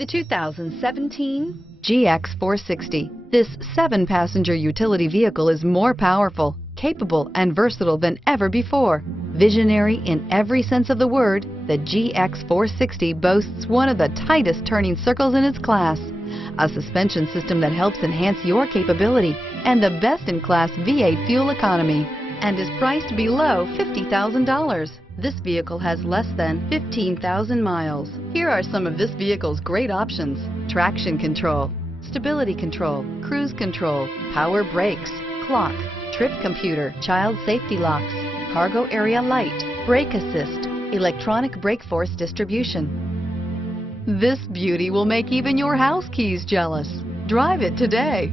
The 2017 GX 460. This 7-passenger utility vehicle is more powerful, capable, and versatile than ever before. Visionary in every sense of the word, the GX 460 boasts one of the tightest turning circles in its class, a suspension system that helps enhance your capability, and the best-in-class V8 fuel economy, and is priced below $50,000. This vehicle has less than 15,000 miles. Here are some of this vehicle's great options: traction control, stability control, cruise control, power brakes, clock, trip computer, child safety locks, cargo area light, brake assist, electronic brake force distribution. This beauty will make even your house keys jealous. Drive it today.